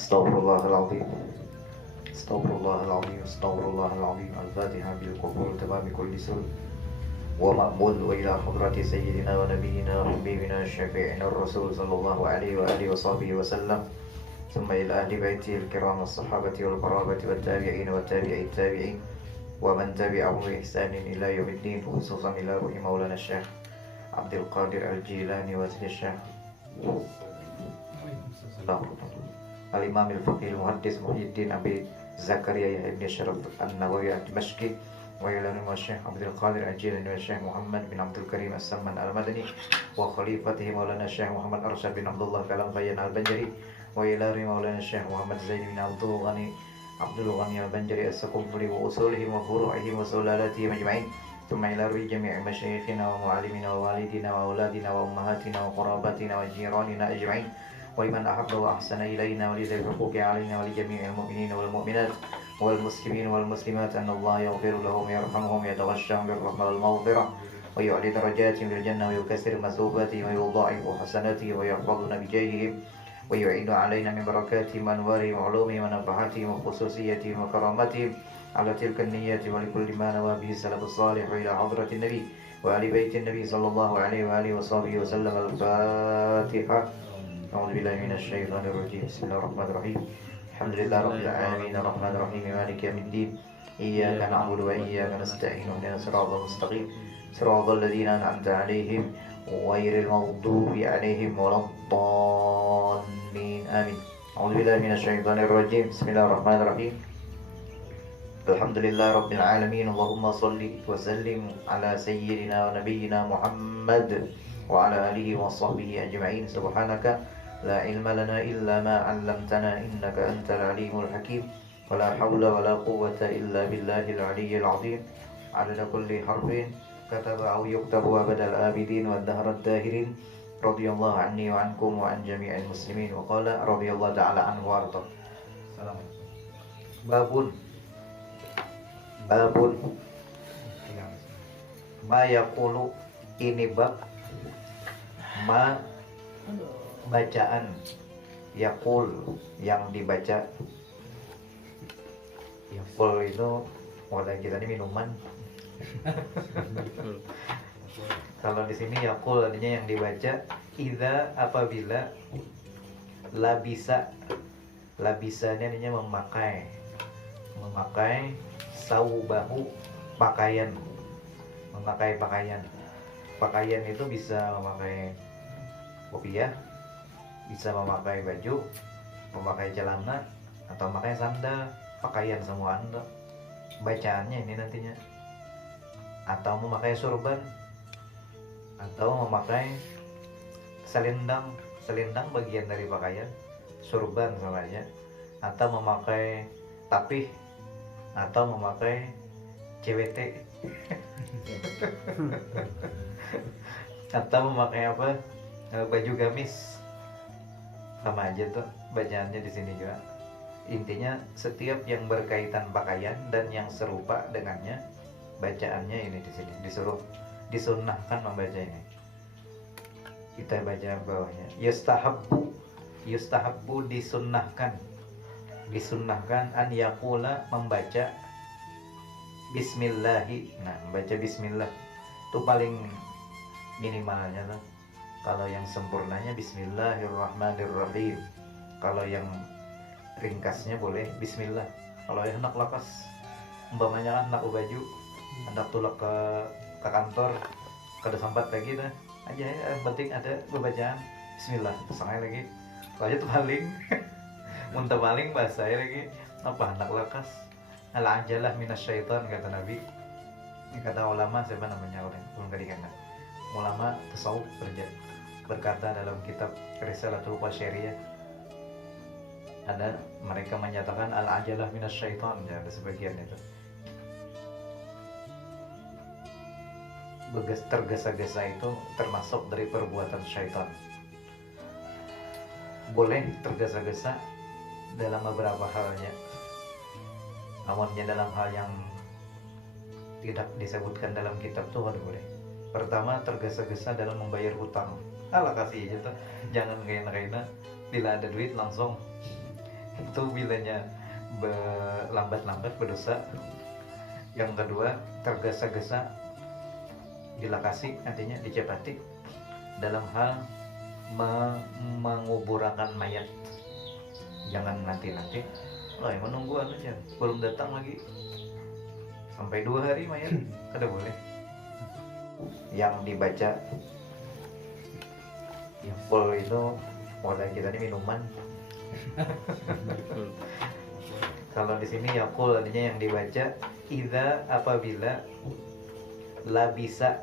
Astaghfirullahaladzim. Astaghfirullahaladzim. Astaghfirullahaladzim. Al-Fatihah bil qabul tamami kulli sul wa ma'mul wa ila hadrati sayyidina wa nabiyyina wa habibina syafi'ina rasul sallallahu alaihi wa alihi wa sahbihi wa sallam. Thumma ila ahli baiti al-kiram as-sahabati wal qarabati wat tabi'in wa tabi'i tabi'in wa man tabi'ahum bi ihsanin ila yaumiddin, khususan ila ruhi maulana Syekh Abdul Qadir Al-Jilani wa Syekh Al-Imam Al-Faqih Al-Muhaddis Muhyiddin Abi Zakaria Yahya ibn Syaraf An-Nawawi Ad-Dimashqi wa ilanu wa Syekh Abdul Qadir Al-Jilani wa Syekh Muhammad bin Abdul Karim As-Salman Al-Madani wa khalifatihi Maulana Syekh Muhammad Arsyad bin Abdullah Kalam Bayan Al-Banjari wa ilanu Maulana Syekh Muhammad Zain bin Abdul Ghani Al-Banjari As-Saqufli wa usulihi wa furu'ihi wa sulalatihi majma'in. ثم إلى روي جميع مشايخنا ومعلمنا ووالدنا وأولادنا وأمهاتنا وقراباتنا وجيراننا أجمعين ولمن أحب وأحسن إلينا ولذي الحقوق علينا ولجميع المؤمنين والمؤمنات والمسلمين والمسلمات أن الله يغفر لهم ويرحمهم ويتغشاهم بالرحمة والمغفرة ويعلي درجاتهم في الجنة ويكسر مثوباتهم ويضاعف حسناتهم ويحفظنا بجاههم ويعين علينا من بركاتهم وأنوارهم وعلومهم ونفحاتهم وخصوصياتهم وكراماتهم على تلك النيات ولكل ما نوى به السلف الصالح إلى حضرة النبي وآل بيت النبي صلى الله عليه وآله وصحبه وسلم. الفاتحة. أعوذ بالله من الشيطان الرجيم. بسم الله الرحمن الرحيم. الحمد لله رب العالمين الرحمن الرحيم مالك يوم الدين إياك نعبد وإياك نستعين اهدنا الصراط المستقيم صراط الذين أنعمت عليهم غير المغضوب عليهم ولا الضالين آمين. أعوذ بالله من الشيطان الرجيم. بسم الله الرحمن الرحيم. Alhamdulillah Rabbil Alamin. Allahumma salli wa sallim ala sayyidina wa nabiyyina Muhammad wa ala alihi wa sahbihi ajma'in. Subhanaka la ilma lana illa ma 'allamtana innaka antal alimul hakim. Wa la hawla wa la quwwata illa billahil aliyyil azim. Adada kulli harfin kataba aw yuktabu abadal abidin wa dahrat dahirin. Radiyallahu anni wa ankum wa an jami'il muslimin. Wa qala radiyallahu ta'ala anhu wa arda. Babun ma yaqulu, ini bab ma bacaan yaqul yang dibaca. Yaqul itu modal kita ini minuman. Kalau di sini yaqul artinya yang dibaca. Idza, apabila, labisa, labisanya artinya memakai saubahu, pakaian, memakai pakaian. Pakaian itu bisa memakai kopiah, bisa memakai baju, memakai celana, atau memakai sandal. Pakaian semua Anda. Bacaannya ini nantinya. Atau memakai surban, atau memakai selendang. Selendang bagian dari pakaian, surban sama aja. Atau memakai tapih, atau memakai CWT. Atau memakai apa, baju gamis, sama aja tuh bacaannya di sini juga. Intinya setiap yang berkaitan pakaian dan yang serupa dengannya, bacaannya ini di sini disuruh, disunnahkan membaca ini. Kita baca bawahnya. Yustahabbu disunnahkan an yaqula, membaca bismillahi. Nah, membaca bismillah itu paling minimalnya tuh. Kalau yang sempurnanya bismillahirrahmanirrahim. Kalau yang ringkasnya boleh bismillah. Kalau yang hendak lakas, umpamanya kan hendak baju, hendak tulak ke kantor, kada sempat lagi dah aja, yang penting ada bacaan bismillah, sangai lagi. Kalau itu paling muntah paling bahasa lagi apa, hendak lakas, al-ajalah minasyaitan kata Nabi. Ini kata ulama, siapa namanya orang belum kadikan, ulama tasawuf berkata dalam kitab Risalatul Qasyariyah, ada mereka menyatakan al-ajalah minasyaitan, ya ada sebagian itu. Tergesa-gesa itu termasuk dari perbuatan syaitan. Boleh tergesa-gesa dalam beberapa halnya, namunnya dalam hal yang tidak disebutkan dalam kitab tuh boleh. Pertama, tergesa-gesa dalam membayar hutang. Alah kasih aja tuh, jangan kena bila ada duit langsung itu bilanya lambat-lambat berdosa. Yang kedua, tergesa-gesa dilakasi, artinya dicepati dalam hal menguburkan mayat. Jangan nanti-nanti, loh yang menunggu aja belum datang lagi sampai 2 hari mayat, kada boleh. Yang dibaca yang full itu modal kita ini minuman. Kalau di sini ya full artinya yang dibaca idza, apabila labisa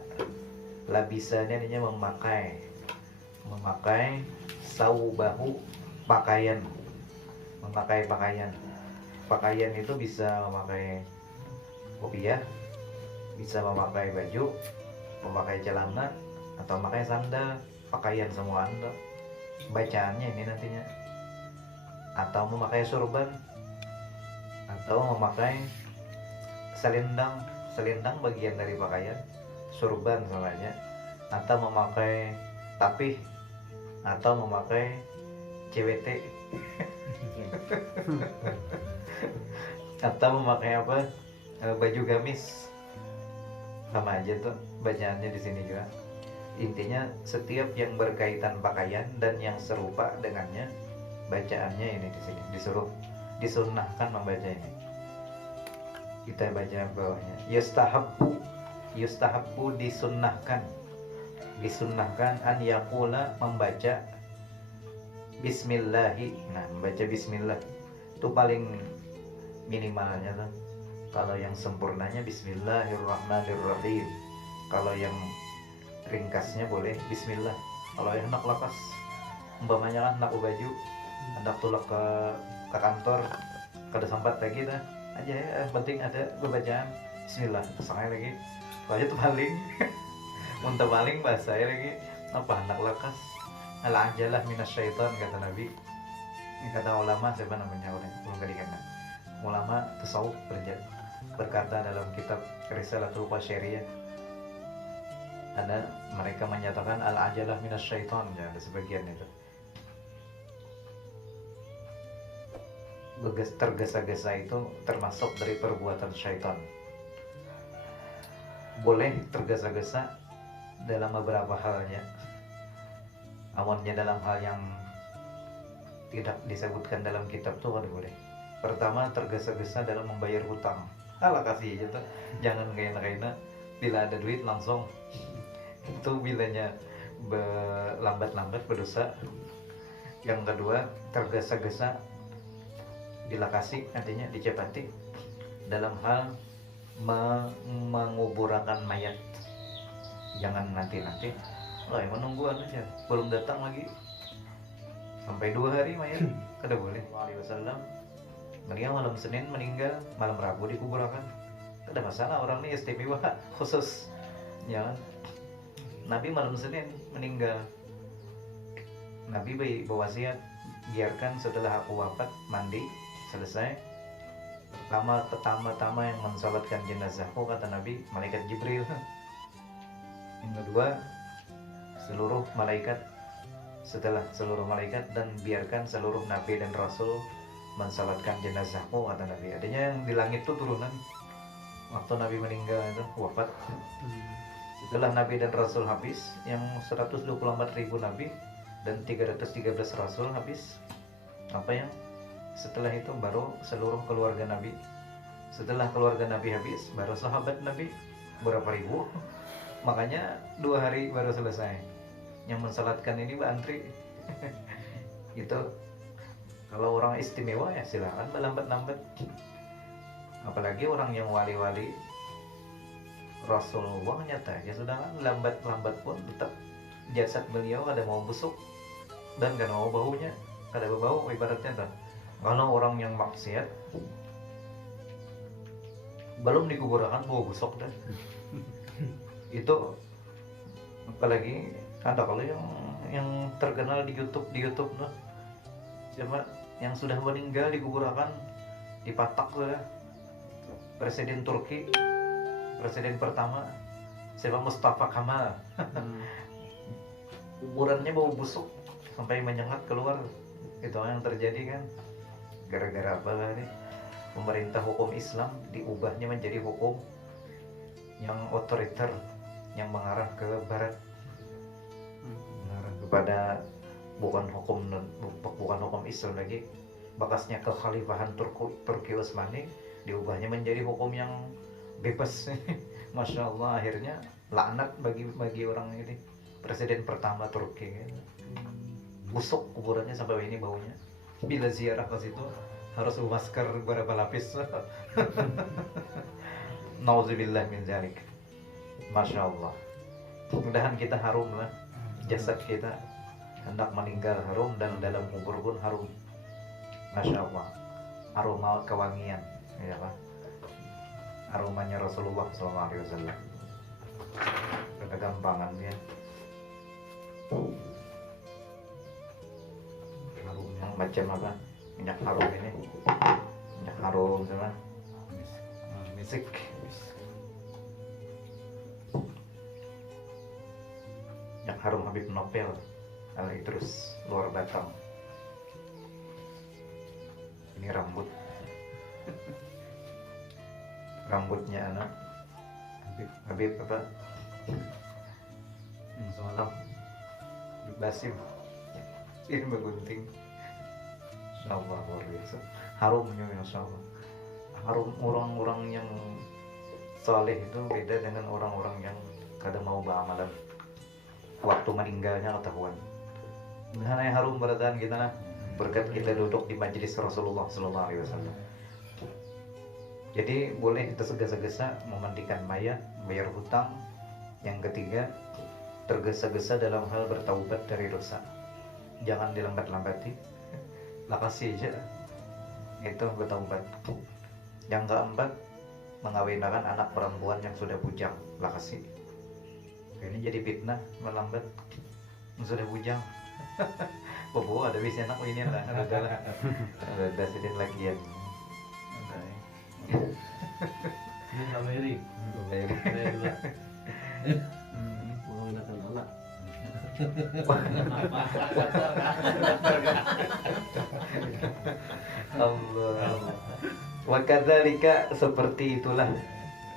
ini artinya memakai saubahu, pakaian itu bisa memakai kopiah, bisa memakai baju, memakai celana, atau memakai sandal, pakaian semua anda bacaannya ini nantinya, atau memakai surban, atau memakai selendang bagian dari pakaian, surban namanya, atau memakai tapih, atau memakai CWT atau memakai apa, baju gamis, sama aja tuh bacaannya di sini juga. Intinya setiap yang berkaitan pakaian dan yang serupa dengannya, bacaannya ini di sini disunnahkan membaca ini. Kita baca bawahnya, yustahabbu disunnahkan an yaqula, membaca bismillahi. Nah, membaca bismillah itu paling minimalnya tuh. Kalau yang sempurnanya bismillahirrahmanirrahim. Kalau yang ringkasnya boleh bismillah. Kalau yang hendak lakas, umpamanya kan hendak baju, hendak tulak ke kantor, kada sempat lagi dah aja ya, penting ada bacaan bismillah, sangai lagi. Kalau itu paling muntah paling bahasa lagi apa, hendak lakas ala ajalah minasyaiton, kata Nabi. Ini kata ulama, siapa namanya orang belum kadikan, ulama tasawuf berkata dalam kitab Risalatul Qasyariyah, ada mereka menyatakan al ajalah minasyaiton, ya ada sebagian itu. Tergesa-gesa itu termasuk dari perbuatan syaitan. Boleh tergesa-gesa dalam beberapa halnya, awannya dalam hal yang tidak disebutkan dalam kitab tuh kan boleh. Pertama, tergesa-gesa dalam membayar hutang. Alah, kasih aja tuh, jangan kena bila ada duit langsung. Itu bilanya lambat-lambat berdosa. Yang kedua, tergesa-gesa dilakasi, artinya dicepati dalam hal menguburkan mayat. Jangan nanti-nanti, loh yang menunggu aja belum datang lagi sampai 2 hari mayat, kada boleh. Wasallam beliau malam Senin meninggal, malam Rabu dikuburkan, kada masalah. Orang ini istimewa khusus ya. Nabi malam Senin meninggal, Nabi berwasiat, biarkan setelah aku wafat mandi selesai, pertama-tama yang mensalatkan jenazahku, kata Nabi, malaikat Jibril. Yang kedua, seluruh malaikat. Setelah seluruh malaikat, dan biarkan seluruh nabi dan rasul mensalatkan jenazahku, kata Nabi. Adanya yang di langit itu turunan waktu Nabi meninggal itu, wafat. Setelah nabi dan rasul habis, yang 124.000 nabi dan 313 rasul habis, apa yang setelah itu baru seluruh keluarga Nabi. Setelah keluarga Nabi habis, baru sahabat Nabi berapa ribu. Makanya 2 hari baru selesai. Yang mensalatkan ini antri. Itu kalau orang istimewa ya silakan melambat-lambat. Apalagi orang yang wali-wali Rasulullah, nyata ya sudah kan, lambat-lambat pun tetap jasad beliau ada mau busuk dan gak mau baunya, kada berbau ibaratnya tuh. Kalau orang yang maksiat belum dikuburkan bau busuk dan itu. Apalagi ada kalau yang terkenal di YouTube tuh, siapa yang sudah meninggal dikuburkan dipatak sudah. Presiden Turki, presiden pertama siapa, Mustafa Kamal. Kuburannya bau busuk sampai menyengat keluar. Itu yang terjadi kan. Gara-gara apa lah nih? Pemerintah hukum Islam diubahnya menjadi hukum yang otoriter, yang mengarah ke barat, mengarah kepada bukan hukum Islam lagi, bekasnya kekhalifahan Turki Utsmani diubahnya menjadi hukum yang bebas. Masya Allah, akhirnya laknat bagi orang ini, presiden pertama Turki. Busuk kuburannya sampai ini baunya. Bila ziarah ke situ harus masker berapa lapis. Nauzubillah min dzalik. Masya Allah. Mudah-mudahan kita harum lah, jasad kita hendak meninggal harum, dan dalam kubur pun harum. Masya Allah. Aroma kewangian, ya Pak. Aromanya Rasulullah SAW. Kegampangan dia. Harum yang macam apa? Minyak harum ini. Minyak harum sama misik. Minyak harum Habib Nopel Al-Idrus luar batang. Ini rambutnya anak Habib apa? Semalam Basim ini bergunting. Insyaallah luar biasa. Harumnya insyaallah. Harum orang-orang yang saleh itu beda dengan orang-orang yang kadang mau beramalan. Waktu meninggalnya ketahuan. Nah, yang harum beratan kita berkat kita duduk di majelis Rasulullah sallallahu alaihi wasallam. Jadi boleh kita segesa-gesa memandikan mayat, bayar hutang. Yang ketiga, tergesa-gesa dalam hal bertaubat dari dosa. Jangan dilambat-lambati. Lakasi aja. Itu bertaubat. Yang keempat, mengawinkan anak perempuan yang sudah bujang. Lakasi. Ini jadi fitnah, melambat. Sudah bujang. Bobo ada bisa anak ini lah. Ada sedikit lagi ya. Ini Ameri. Menggunakan anak. Allah. Wa kadzalika, seperti itulah,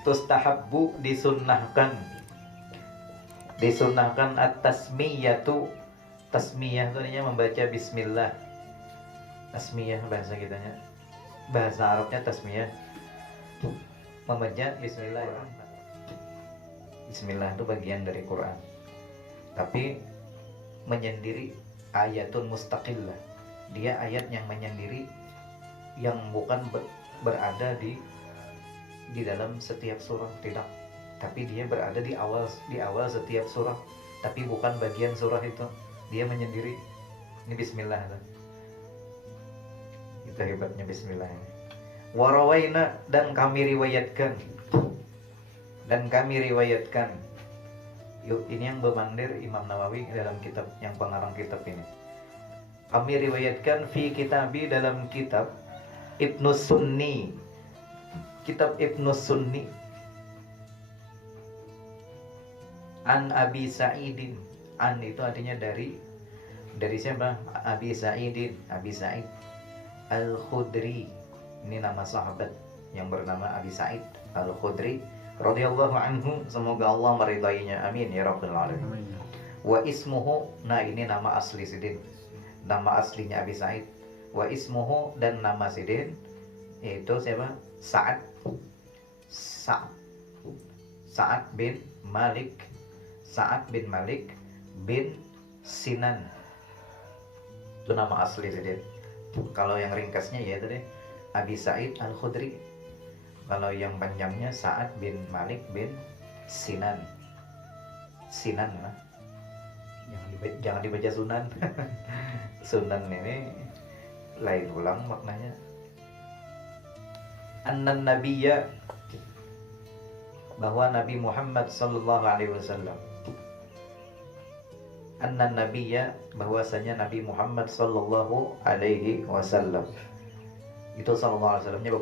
tustahabbu, disunnahkan at-tasmiyatu. Tasmiyah itu artinya membaca bismillah. Tasmiyah bahasa kitanya. Bahasa Arabnya tasmiyah. Membaca bismillah. Bismillah itu bagian dari Quran. Tapi menyendiri, ayatun mustaqillah. Dia ayat yang menyendiri, yang bukan berada di dalam setiap surah, tidak. Tapi dia berada di awal setiap surah, tapi bukan bagian surah itu. Dia menyendiri. Ini bismillah. Itu hebatnya bismillah ini. Warawaina, dan kami riwayatkan. Yuk, ini yang bermandir Imam Nawawi dalam kitab, yang pengarang kitab ini. Kami riwayatkan fi kitabi, dalam kitab Ibnu Sunni. Kitab Ibnu Sunni. An Abi Sa'idin. An itu artinya dari siapa? Abi Sa'idin, Abi Sa'id Al-Khudri. Ini nama sahabat yang bernama Abi Sa'id Al-Khudri radhiyallahu anhu, semoga Allah meridainya, amin ya rabbal alamin. Wa ismuhu, nah ini nama asli Sidin, nama aslinya Abi Sa'id. Wa ismuhu, dan nama Sidin yaitu siapa? Sa'ad bin Malik bin Sinan. Itu nama asli Sidin. Kalau yang ringkasnya ya tadi Abi Sa'id Al-Khudri. Kalau yang panjangnya Sa'ad bin Malik bin Sinan. Sinan lah. Jangan dibaca Sunan. Sunan ini lain ulang maknanya. Annan Nabiyya, bahwa Nabi Muhammad sallallahu alaihi wasallam. Annan Nabiyya, bahwasanya Nabi Muhammad sallallahu alaihi wasallam. Itu sallallahu alaihi wasallamnya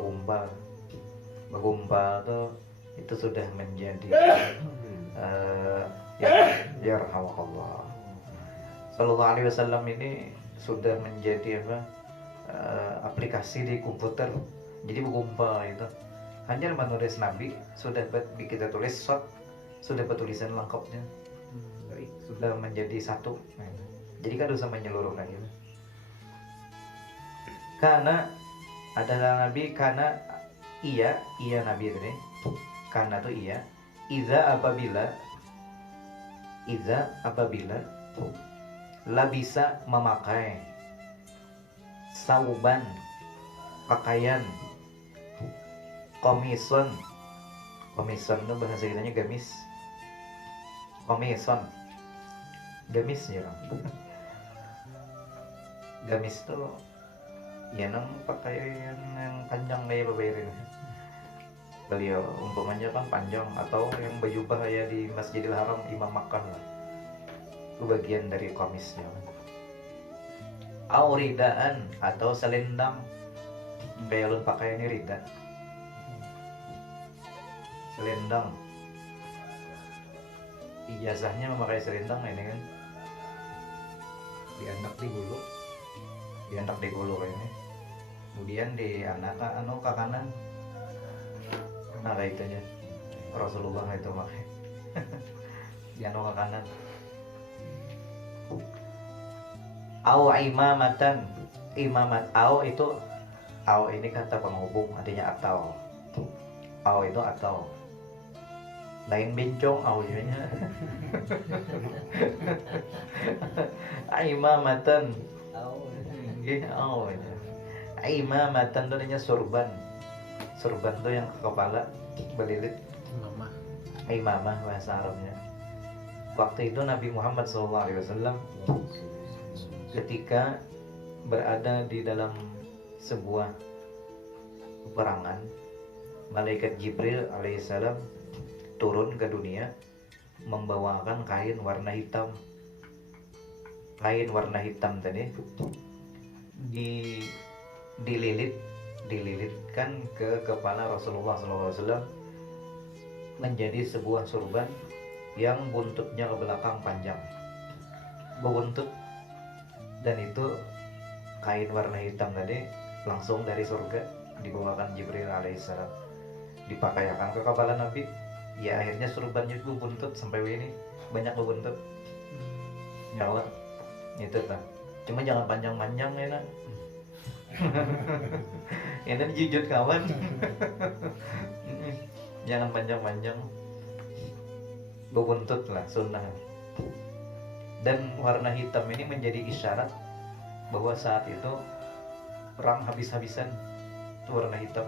bergumpal tuh, itu sudah menjadi ya rahmatullah. Sallallahu alaihi wasallam ini sudah menjadi apa? aplikasi di komputer, jadi berkumpul itu hanya menulis Nabi sudah kita tulis shot, sudah tulisan lengkapnya, sudah menjadi satu. Nah, jadi kan dosa menyeluruh lagi. Karena adalah Nabi, karena iya Nabi ini, karena tuh iya. Iza apabila la bisa memakai sauban, pakaian, komison itu bahasa kitanya gamis, komison gamis ya gamis tuh ya nang pakaian yang panjang kayak beberin beliau umpamanya kan panjang, atau yang berjubah ya di Masjidil Haram Imam Makkah lah, itu bagian dari komisnya. Auridaan atau selendang, kayak lu pakai ini rida, selendang. Ijazahnya memakai selendang ini kan dianak di gulu ini, kemudian di anak ke kanan. Nah kayak itu aja Rasulullah itu pakai di anak ke kanan. Au imamatan, imamat. Au ini kata penghubung, artinya atau. Au itu atau. Lain bencong au jadinya. Imamatan. Nggih, au. Imamatan itu artinya sorban. Sorban itu yang ke kepala belilit. Imamah bahasa Arabnya. Waktu itu Nabi Muhammad SAW ketika berada di dalam sebuah peperangan, malaikat Jibril alaihissalam turun ke dunia membawakan kain warna hitam. Kain warna hitam tadi dililitkan ke kepala Rasulullah SAW menjadi sebuah sorban yang buntutnya ke belakang panjang, berbuntut. Dan itu kain warna hitam tadi langsung dari surga dibawakan Jibril alaihissalam, dipakaikan ke kepala Nabi. Ya akhirnya surbannya itu buntut sampai ini banyak berbuntut. Ya Allah, itu lah. Cuma jangan panjang-panjang ya nak. Ini jujur kawan. Jangan panjang-panjang, berbuntut lah sunnah. Dan warna hitam ini menjadi isyarat bahwa saat itu perang habis-habisan. Itu warna hitam.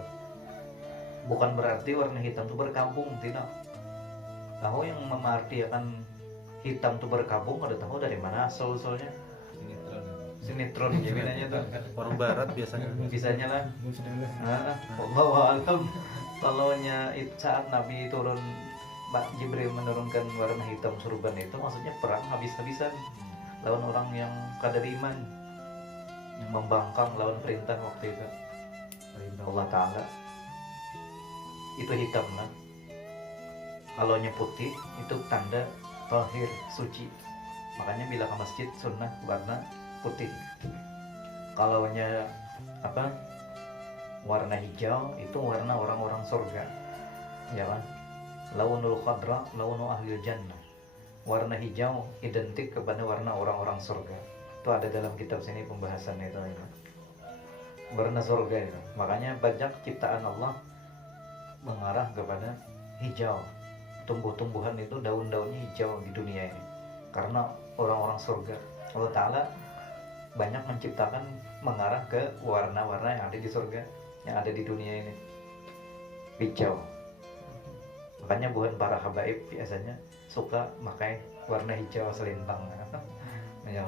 Bukan berarti warna hitam itu berkabung, tidak. Tahu yang memartikan hitam itu berkabung, ada tahu dari mana asal-usulnya? Sinetron jadinya tuh. Orang barat biasanya. Bisanya lah. Wallahu a'lam. Kalau saat Nabi turun, Mbak Jibril menurunkan warna hitam surban itu, maksudnya perang habis-habisan lawan orang yang kadar iman, yang membangkang lawan perintah waktu itu, perintah Allah Ta'ala. Itu hitam lah. Kalau putih itu tanda tahir, suci. Makanya bila ke masjid sunnah warna putih. Kalau warna hijau itu warna orang-orang surga, ya kan? Launul khadra launu ahlil jannah. Warna hijau identik kepada warna orang-orang surga. Itu ada dalam kitab sini pembahasannya itu. Warna surga itu. Makanya banyak ciptaan Allah mengarah kepada hijau. Tumbuh-tumbuhan itu daun-daunnya hijau di dunia ini karena orang-orang surga. Allah Ta'ala banyak menciptakan mengarah ke warna-warna yang ada di surga, yang ada di dunia ini, hijau. Makanya bukan para habaib biasanya suka pakai warna hijau selintang, ya,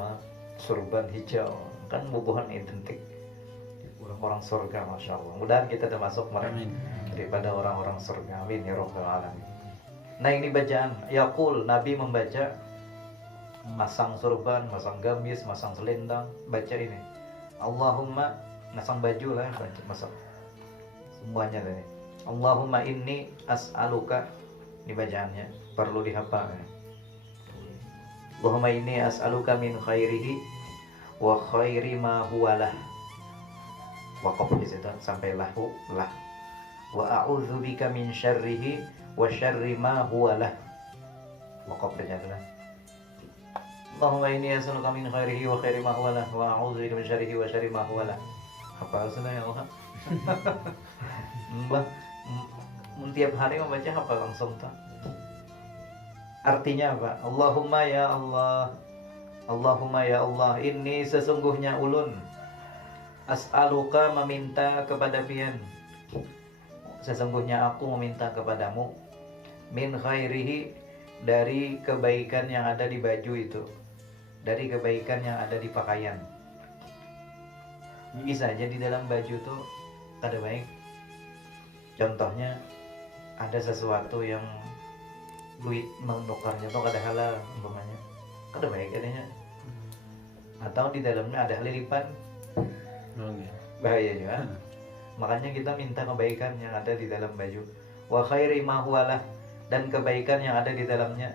surban hijau kan bubuhan identik orang-orang surga, masya Allah. Mudah kita termasuk mereka daripada orang-orang surga. Amin ya rabbal alamin. Nah ini bacaan yaqul, Nabi membaca, masang surban, masang gamis, masang selendang, baca ini Allahumma, masang baju lah, masang semuanya tadi. Allahumma inni as'aluka, ini bacaannya perlu dihafal ya. Allahumma inni as'aluka min khairihi wa khairi ma huwalah Waqaf di situ sampai lahu lah. Wa a'udzubika min syarrihi wa syarri ma huwa lah. Waqaf ternyata. Allahumma inni as'aluka min khairihi wa khairi ma huwa lah wa a'udzubika min syarrihi wa syarri ma huwa lah. Apa artinya ya Allah? Mbah, tiap hari membaca apa langsung tuh? Artinya apa? Allahumma ya Allah, Allahumma ya Allah, ini sesungguhnya ulun as'aluka meminta kepada pian. Sesungguhnya aku meminta kepadamu min khairihi dari kebaikan yang ada di baju itu, dari kebaikan yang ada di pakaian. Bisa aja di dalam baju tuh ada baik. Contohnya ada sesuatu yang duit menukarnya tuh ada halal umpamanya, ada baik adanya. Atau di dalamnya ada lilipan, bahaya juga. Makanya kita minta kebaikan yang ada di dalam baju. Wa khairi ma huwalah, dan kebaikan yang ada di dalamnya.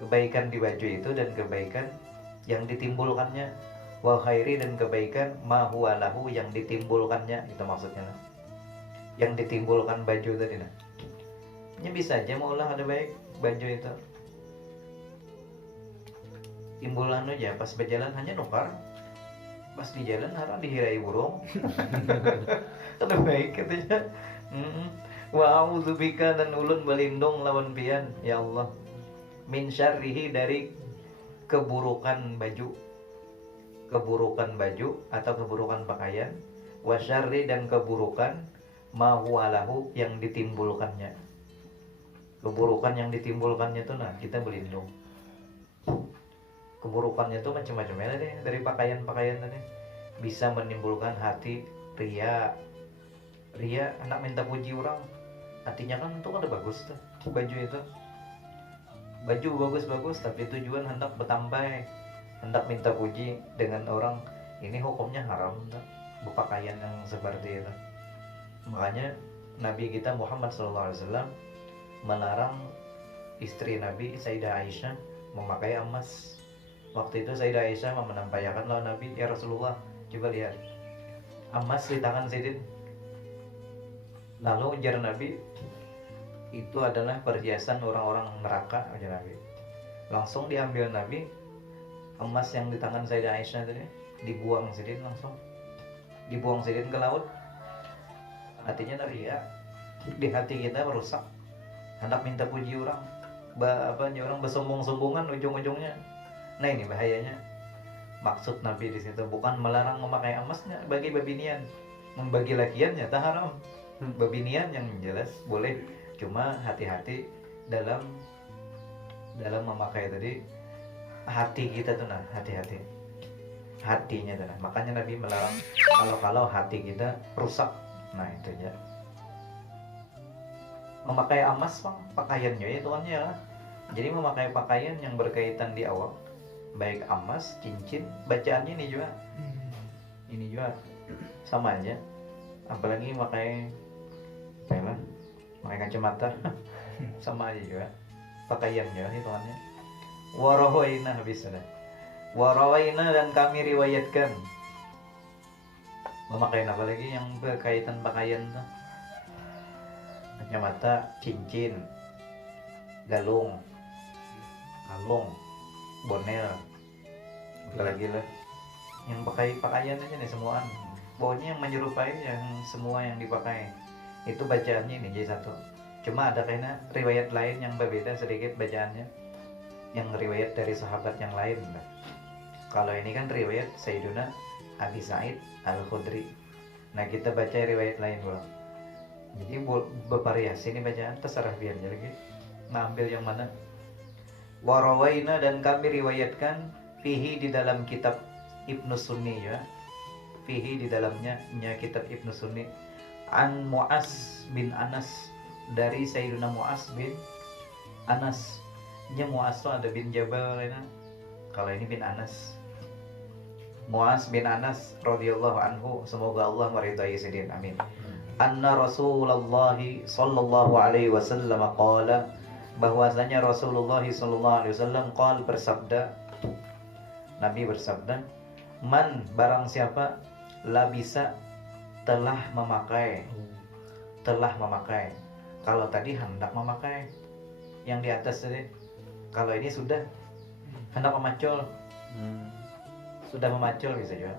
Kebaikan di baju itu dan kebaikan yang ditimbulkannya. Wa khairi, dan kebaikan ma huwalahu, yang ditimbulkannya. Itu maksudnya. Yang ditimbulkan baju tadi nah. Ini bisa aja maulah ada baik baju itu. Timbulan aja pas berjalan hanya nukar. Pas di jalan harap dihirai burung. Ada baik katanya. Wa a'udzubika, dan ulun berlindung lawan pian ya Allah min syarrihi, dari keburukan baju. Keburukan baju atau keburukan pakaian. Wa syarri, dan keburukan ma huwa lahu, yang ditimbulkannya. Keburukan yang ditimbulkannya itu nah kita berlindung. Keburukannya itu macam-macam ya deh, dari pakaian-pakaian tadi. Bisa menimbulkan hati ria. Ria anak minta puji orang. Hatinya kan itu ada bagus tuh baju itu. Baju bagus-bagus tapi tujuan hendak bertambai, hendak minta puji dengan orang. Ini hukumnya haram tuh, berpakaian yang seperti itu. Makanya Nabi kita Muhammad SAW melarang istri Nabi Sayyidah Aisyah memakai emas. Waktu itu Sayyidah Aisyah menampakkan lawan Nabi, ya Rasulullah, coba lihat emas di tangan Sayyidin. Lalu ujar Nabi, itu adalah perhiasan orang-orang neraka, ujar Nabi. Langsung diambil Nabi emas yang di tangan Sayyidah Aisyah tadi, dibuang Sayyidin, langsung dibuang Sayyidin ke laut. Hatinya ria, di hati kita merusak, hendak minta puji orang, orang bersombong-sombongan ujung-ujungnya. Nah ini bahayanya. Maksud Nabi di situ bukan melarang memakai emasnya bagi babinian, membagi lakiannya tak haram. Babinian yang jelas boleh, cuma hati-hati dalam memakai tadi. Hati kita tuh nah, hati-hati. Hatinya tuh nah. Makanya Nabi melarang kalau hati kita rusak. Nah itu ya. Memakai emas bang, pakaiannya ya tuannya. Jadi memakai pakaian yang berkaitan di awal, baik emas, cincin, bacaannya ini juga. Ini juga sama aja. Apalagi pakai kacamata, sama aja juga. Pakaiannya hitungannya. Warawaina habis sudah. Warawaina, dan kami riwayatkan. Memakai apa lagi yang berkaitan pakaian tuh? Kacamata, cincin, galung, kalung, bonel, apalagi lah yang pakai pakaian aja nih semuaan. Pokoknya yang menyerupai yang semua yang dipakai. Itu bacaannya ini jadi satu. Cuma ada kayaknya riwayat lain yang berbeda sedikit bacaannya, yang riwayat dari sahabat yang lain. Kalau ini kan riwayat Sayyiduna Abi Sa'id Al-Khudri. Nah kita baca riwayat lain dulu. Jadi bervariasi ini bacaan, terserah biar lagi. Nah ambil yang mana? Warawaina, dan kami riwayatkan fihi, di dalam kitab Ibnu Sunni ya. Fihi, di dalamnya kitab Ibnu Sunni, an Mu'az bin Anas, dari Sayyiduna Mu'az bin Anas. Nya Mu'az tuh ada bin Jabal ya. Kalau ini bin Anas. Mu'az bin Anas radhiyallahu anhu, semoga Allah meridai Sayyidin, amin. Anna Rasulullah sallallahu alaihi wasallam qala, bahwasanya Rasulullah sallallahu alaihi wasallam qala, bersabda, Nabi bersabda, man, barang siapa labisa telah memakai. Kalau tadi hendak memakai yang di atas tadi. Kalau ini sudah hendak memacul. Sudah memacul bisa juga.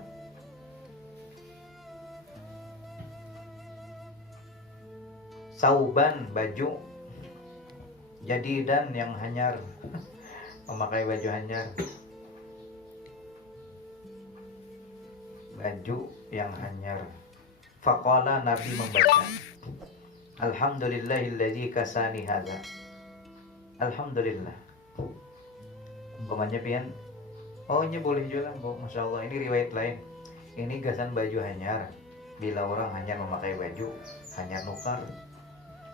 Sauban baju. Jadi dan yang hanyar. Memakai baju hanyar. Baju yang hanyar. Faqala, Nabi membaca, Alhamdulillahilladzi kasani hadza. Alhamdulillah. Umpamanya pian, oh ini boleh juga, Masya Allah, ini riwayat lain. Ini gasan baju hanyar. Bila orang hanyar memakai baju hanyar nukar.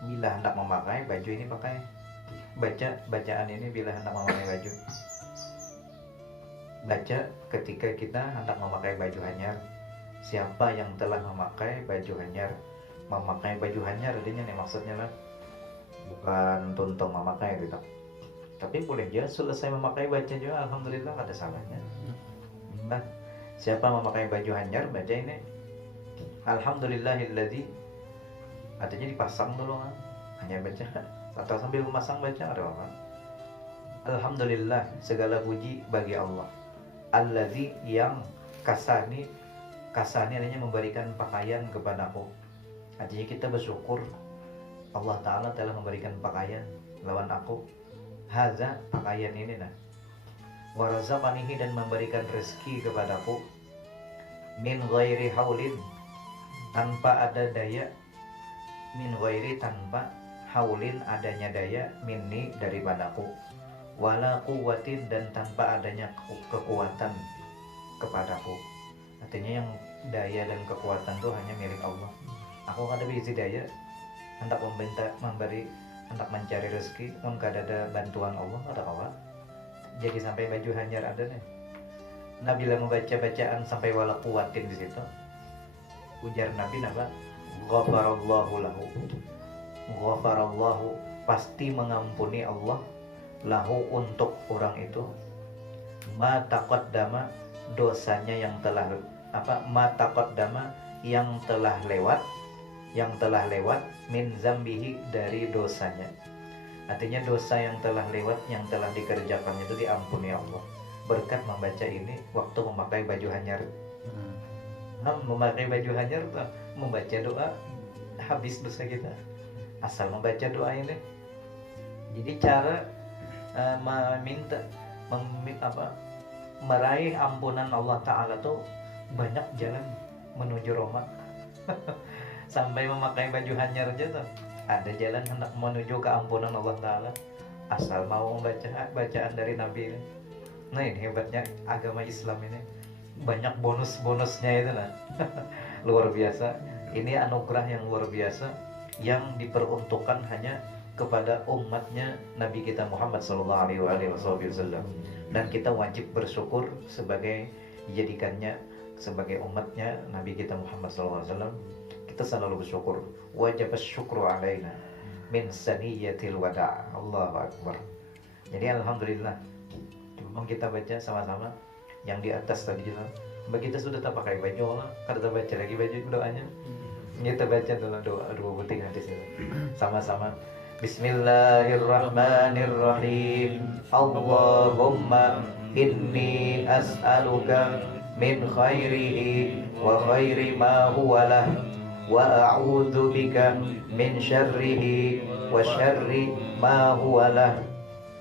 Bila hendak memakai baju ini pakai. Baca bacaan ini bila hendak memakai baju. Baca ketika kita hendak memakai baju hanyar. Siapa yang telah memakai baju hanyar? Memakai baju hanyar artinya nih maksudnya lah, bukan tuntung memakai gitu. Tapi boleh dia selesai memakai baca juga, alhamdulillah, ada salahnya. Nah, siapa memakai baju hanyar baca ini Alhamdulillahilladzi, artinya dipasang dulu kan, hanya baca atau sambil memasang baca ada apa? Alhamdulillah, segala puji bagi Allah. Alladzi, yang kasani artinya memberikan pakaian kepadaku. Artinya kita bersyukur Allah Ta'ala telah memberikan pakaian lawan aku. Haza, pakaian ini nah. Warazaqanihi, dan memberikan rezeki kepadaku. Min ghairi haulin, tanpa ada daya. Min ghairi, tanpa. Haulin, adanya daya. Minni, daripadaku. Wala quwwatin, dan tanpa adanya kekuatan kepadaku. Artinya yang daya dan kekuatan itu hanya milik Allah. Aku kada bisa daya hendak hendak mencari rezeki, pun kada ada bantuan Allah, ada kawan. Jadi sampai baju hanyar ada nih. Nah, bila membaca bacaan sampai wala quwwatin di situ, ujar Nabi napa? Ghafarallahu lahu. Ghafarallahu, pasti mengampuni Allah, lahu, untuk orang itu, ma taqaddama, dosanya yang telah ma taqaddama, yang telah lewat, min zambihi, dari dosanya. Artinya dosa yang telah lewat, yang telah dikerjakan itu diampuni Allah berkat membaca ini waktu memakai baju hanyar. Memakai baju hanyar tuh membaca doa, habis dosa kita asal membaca doa ini. Jadi cara meraih ampunan Allah Ta'ala tuh banyak jalan menuju Roma. Sampai memakai baju hanyar aja tuh ada jalan hendak menuju keampunan Allah Ta'ala, asal mau membaca bacaan dari Nabi ini. Nah, ini hebatnya agama Islam ini, banyak bonus-bonusnya itu nah. Luar biasa. Ini anugerah yang luar biasa yang diperuntukkan hanya kepada umatnya Nabi kita Muhammad sallallahu alaihi wasallam. Dan kita wajib bersyukur sebagai dijadikannya sebagai umatnya Nabi kita Muhammad sallallahu alaihi wasallam. Kita selalu bersyukur. Wajib syukru alaina min saniyatil wada'. Allahu akbar. Jadi alhamdulillah. Coba kita baca sama-sama yang di atas tadi jelas. Kita sudah tak pakai baju Allah, kada baca lagi baju doanya. Kita baca dulu dua penting hadis ini. Sama-sama. Bismillahirrahmanirrahim. Allahumma inni as'aluka min khairihi wa khairi ma huwa lah, wa a'udzu bika min syarrihi wa syarri ma huwa lah.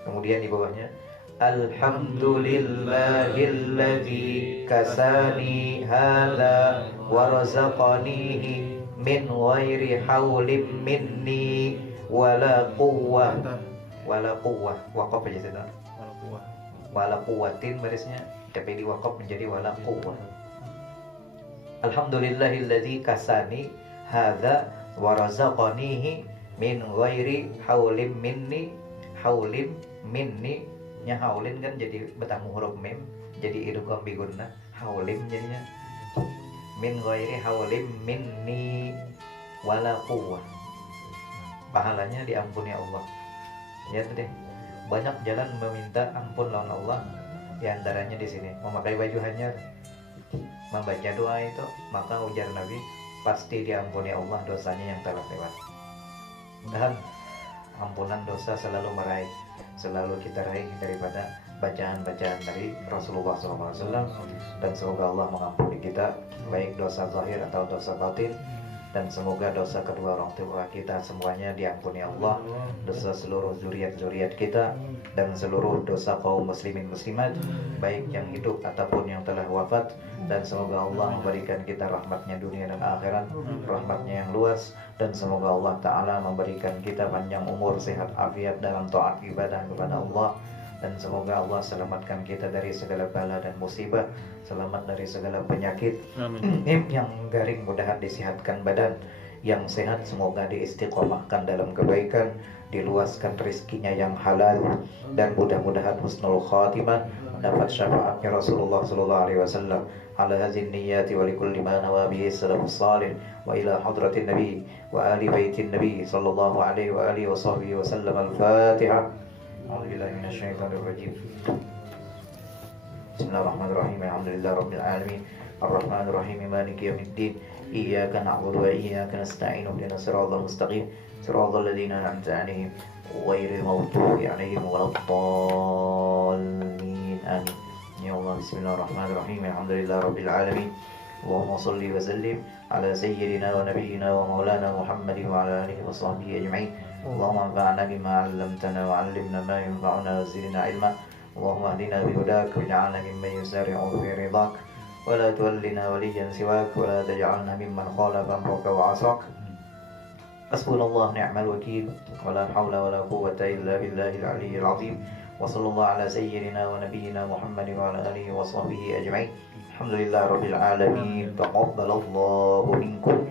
Kemudian di bawahnya Alhamdulillahilladzi kasani hadza wa razaqanihi min ghairi haulin minni wala quwwah. Waqaf aja situ. Wala quwwatin barisnya, tapi di waqaf menjadi wala quwwah. Alhamdulillahilladzi kasani hadza wa razaqanihi min ghairi haulin minni. Haulin minni, nya haulin kan jadi bertemu huruf mim, jadi idgham bi gunnah, haulin jadinya min ghairi haulin minni wala quwwah. Pahalanya diampuni Allah. Ya tuh deh, banyak jalan meminta ampun lawan Allah. Di antaranya di sini memakai baju hanyar, membaca doa itu, maka ujar Nabi pasti diampuni Allah dosanya yang telah lewat. Mudah-mudahan ampunan dosa selalu kita raih daripada bacaan-bacaan dari Rasulullah SAW, dan semoga Allah mengampuni kita baik dosa zahir atau dosa batin, dan semoga dosa kedua orang tua kita semuanya diampuni Allah, dosa seluruh zuriat-zuriat kita, dan seluruh dosa kaum muslimin muslimat baik yang hidup ataupun yang telah wafat, dan semoga Allah memberikan kita rahmatnya dunia dan akhirat, rahmatnya yang luas, dan semoga Allah Ta'ala memberikan kita panjang umur, sehat afiat dalam taat ibadah kepada Allah, dan semoga Allah selamatkan kita dari segala bala dan musibah, selamat dari segala penyakit. Yang garing mudahan disehatkan badan, yang sehat semoga diistiqomahkan dalam kebaikan, diluaskan rizkinya yang halal, dan mudah-mudahan husnul khatimah, mendapat syafaatnya Rasulullah sallallahu alaihi wasallam. Ala hazin niyyati wa likulli ma nawa bihi salafus salih, wa ila hadratin nabi wa ali baitin nabi sallallahu alaihi wa alihi wa sahbihi wa sallam. Al-Fatihah. A'udzubillahi minasyaitonir rajim. Bismillahirrahmanirrahim. Alhamdulillahi rabbil alamin. Arrahmanir rahim. Maliki yaumiddin. Iyyaka na'budu wa iyyaka nasta'in. Ihdinas siratal mustaqim. Siratal ladzina an'amta 'alaihim ghairil maghdubi 'alaihim waladdallin. Amin. Ya Allah, bismillahirrahmanirrahim. Alhamdulillahi rabbil alamin. Allahumma shalli wa sallim ala sayyidina wa nabiyyina wa maulana Muhammadin wa ala alihi wa sahbihi ajma'in. Allahumma anfa'na bima 'allamtana wa 'allimna ma yanfa'una wa zidna ilma. Allahumma hdina bihudak waj'alna mimman yusari'u fi ridhak wa la tuwallina waliyyan siwak wa la taj'alna mimman khalafa amraka wa 'asak. Hasbunallahu ni'mal wakeel wa la hawla wa la quwwata illa billahil 'aliyyil 'azim. Wa sallallahu ala sayyidina wa nabiyyina Muhammadin wa ala alihi wa sahbihi ajma'in. Alhamdulillah rabbil alamin. Taqabbalallahu minkum